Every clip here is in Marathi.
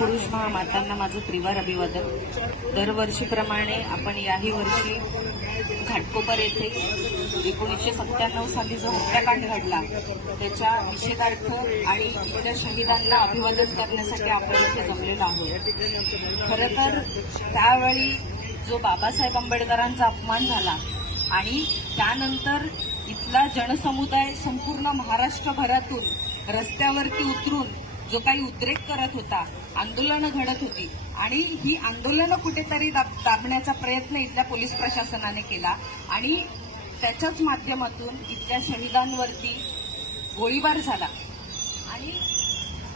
मातांना माझं त्रिवार अभिवादन. दरवर्षीप्रमाणे आपण याही वर्षी घाटकोपर येथे एकोणीसशे सत्त्याण्णव साली जो हत्याकांड घडला त्याच्या निषेधार्थ आणि त्या शहीदांना अभिवादन करण्यासाठी आपण इथे जमलेलो आहोत. खरं तर त्यावेळी जो बाबासाहेब आंबेडकरांचा अपमान झाला आणि त्यानंतर इथला जनसमुदाय संपूर्ण महाराष्ट्रभरातून रस्त्यावरती उतरून जो काही उद्रेक करत होता आंदोलनं घडत होती आणि ही आंदोलनं कुठेतरी दाब- दाबण्याचा प्रयत्न इथल्या पोलीस प्रशासनाने केला आणि त्याच्याच माध्यमातून इथल्या शहीदांवरती गोळीबार झाला. आणि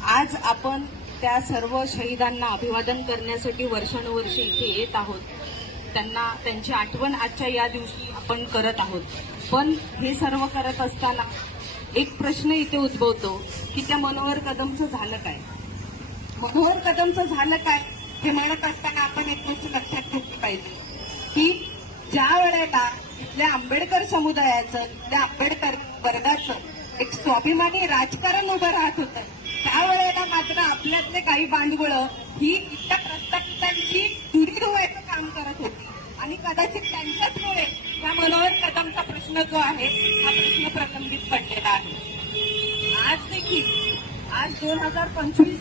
आज आपण त्या सर्व शहीदांना अभिवादन करण्यासाठी वर्षानुवर्षे इथे येत आहोत. त्यांना त्यांची आठवण आजच्या या दिवशी आपण करत आहोत. पण हे सर्व करत असताना एक प्रश्न इथे उद्भवतो की त्या मनोहर कदमचं झालं काय? मनोहर कदमचं झालं काय? हे म्हणत असताना आपण एक गोष्ट लक्षात घेतली पाहिजे की ज्या वेळेला इथल्या आंबेडकर समुदायाचं इथल्या आंबेडकर वर्गाचं एक स्वाभिमानी राजकारण उभं राहत होतं त्यावेळेला मात्र आपल्यातले काही बांडगुळ ही इथल्या प्रस्थापितांची दुरी धुवायचं काम करत होती आणि कदाचित त्यांच्याचमुळे या मनोहर कदमचा प्रश्न जो आहे हा प्रश्न प्रलंबित पडलेला आहे. आज देखील आज दोन हजार पंचवीस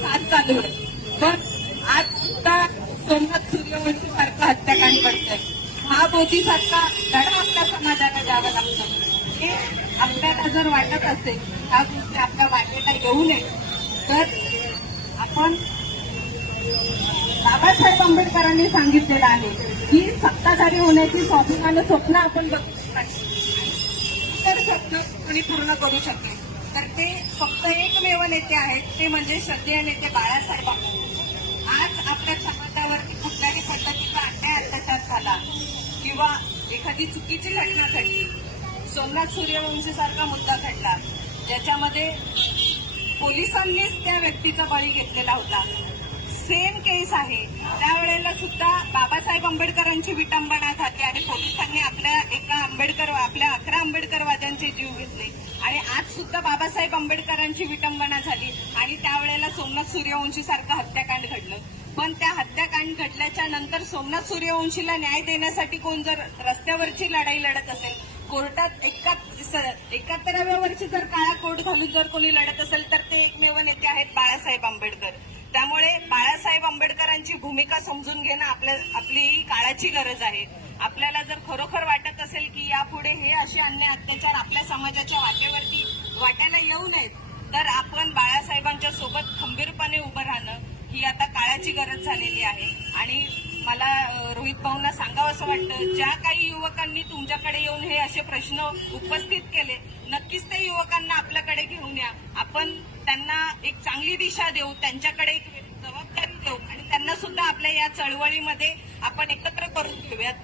सात चालू आहे. पण आज सुद्धा सोमनाथ सूर्यवंशी सारखं हत्याकांड घडतंय. महाबोधीसारखा धडा आपल्या समाजाला द्यावा लागतो. हे आपल्याला जर वाटत असेल ह्या गोष्टी आपल्या वाटेला येऊ नये तर आपण बाबासाहेब आंबेडकरांनी सांगितलेलं आहे की सत्ताधारी होण्याची स्वाभिमान स्वप्न आपण बघू शकतो स्वप्न कोणी पूर्ण करू शकेल तर ते फक्त एकमेव नेते आहेत ते म्हणजे श्रद्धेय नेते बाळासाहेब आज आपल्या समाजावरती कुठल्याही पद्धतीचा अन्याय अत्याचार झाला किंवा एखादी चुकीची घटना घडली सोमनाथ सूर्यवंशी सारखा मुद्दा घडला ज्याच्यामध्ये पोलिसांनीच त्या व्यक्तीचा बळी घेतलेला होता. सेम केस आहे. त्यावेळेला सुद्धा बाबासाहेब आंबेडकरांची विटंबना झाली आणि पोलिसांनी आपल्या एका आंबेडकर आपल्या अकरा आंबेडकर त्यांचे जीव घेतले. आणि आज सुद्धा बाबासाहेब आंबेडकरांची विटंबना झाली. आणि त्यावेळेला सोमनाथ सूर्यवंशी सारखं हत्याकांड घडलं. पण त्या हत्याकांड घडल्याच्या नंतर सोमनाथ सूर्यवंशीला न्याय देण्यासाठी कोण जर रस्त्यावरची लढाई लढत असेल कोर्टात एका एकाहत्तराव्या वर्षी जर काळा कोट घालून जर कोणी लढत असेल तर ते एकमेव नेते आहेत बाळासाहेब आंबेडकर. त्यामुळे बाळासाहेब आंबेडकरांची भूमिका समजून घेणं आपल्या आपली काळाची गरज आहे. आपल्याला जर खरोखर वाटत असेल की यापुढे हे असे अन्याय अत्याचार आपल्या समाजाच्या वाटेवरती वाटायला येऊ नयेत. तर आपण बाळासाहेबांच्या सोबत खंबीरपणे उभं राहणं ही आता काळाची गरज झालेली आहे. आणि मला रोहित भाऊंना सांगावं असं वाटतं ज्या काही युवकांनी तुमच्याकडे येऊन हे असे प्रश्न उपस्थित केले नक्कीच ते युवकांना आपल्याकडे घेऊन या. आपण त्यांना एक चांगली दिशा देऊ त्यांच्याकडे एक जबाबदारी देऊ आणि त्यांना सुद्धा आपल्या या चळवळीमध्ये आपण एकत्र करून घेऊयात.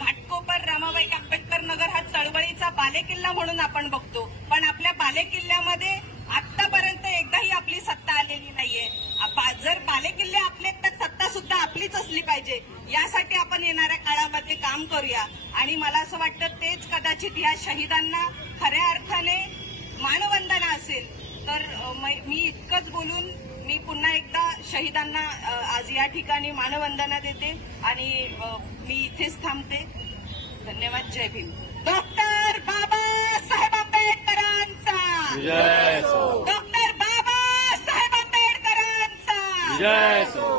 घाटकोपर रमाबाई आंबेडकर नगर हा चळवळीचा बालेकिल्ला म्हणून आपण बघतो. पण आपल्या बालेकिल्ल्यामध्ये आतापर्यंत एकदाही आपली सत्ता आलेली नाहीये. जर बालेकिल्ले आपले तर सत्ता सुद्धा आपलीच असली पाहिजे. यासाठी आपण येणाऱ्या काळामध्ये काम करूया. आणि मला असं वाटतं तेच कदाचित या शहीदांना खऱ्या अर्थाने मानवंदना असेल. तर मै- मी इतकंच बोलून मी पुन्हा एकदा शहीदांना आज या ठिकाणी मानवंदना देते आणि मी इथेच थांबते. धन्यवाद. जय भीम. डॉक्टर बाबासाहेब आंबेडकरांचा! जय सो. डॉक्टर बाबासाहेब आंबेडकरांचा! जय सो.